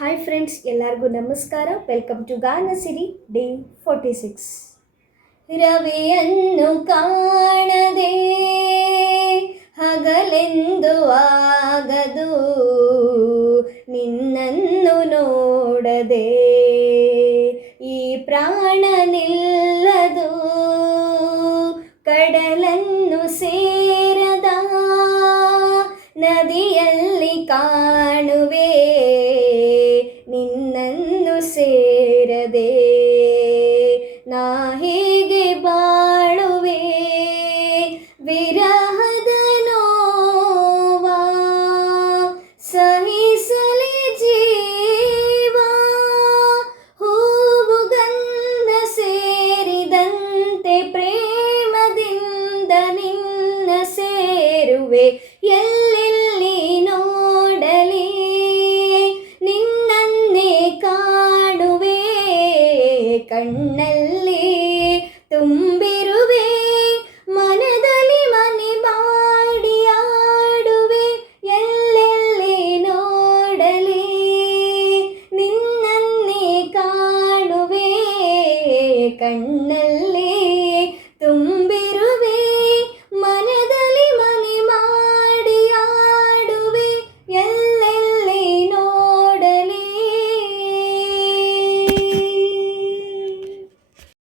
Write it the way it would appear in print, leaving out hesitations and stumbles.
Hi friends, ಎಲ್ಲರಿಗೂ ನಮಸ್ಕಾರ. Welcome to ಗಾನ ಸಿರಿ ಡೇ 46. ರವಿಯನ್ನು ಕಾಣದೆ ಹಗಲೆಂದು ಆಗದು, ನಿನ್ನನ್ನು ನೋಡದೆ ಈ ಪ್ರಾಣ ನಿಲ್ಲದು. ಕಡಲನ್ನು ಸೇರದ ನದಿಯಲ್ಲಿ ಕಾಣುವೆ, ನಿನ್ನನ್ನು ಸೇರದೆ ನಾ ಹೇಗೆ ಬಾಳುವೆ. ವಿರಹದ ನೋವಾ ಸಹಿಸಲಿ ಜೀವ, ಹೂವು ಗಂಧ ಸೇರಿದಂತೆ ಪ್ರೇಮದಿಂದ ನಿನ್ನ ಸೇರುವೆ. ಎಲ್ಲೆಲ್ಲಿ ನೋಡಲಿ ನಿನ್ನನ್ನೇ ಕಾಣುವೆ, ಕಣ್ಣಲ್ಲಿ ತುಂಬಿರುವೆ, ಮನದಲ್ಲಿ ಮನೆ ಮಾಡಿ ಆಡುವೆ. ಎಲ್ಲೆಲ್ಲಿ ನೋಡಲಿ ನಿನ್ನನ್ನೇ ಕಾಣುವೆ, ಕಣ್ಣ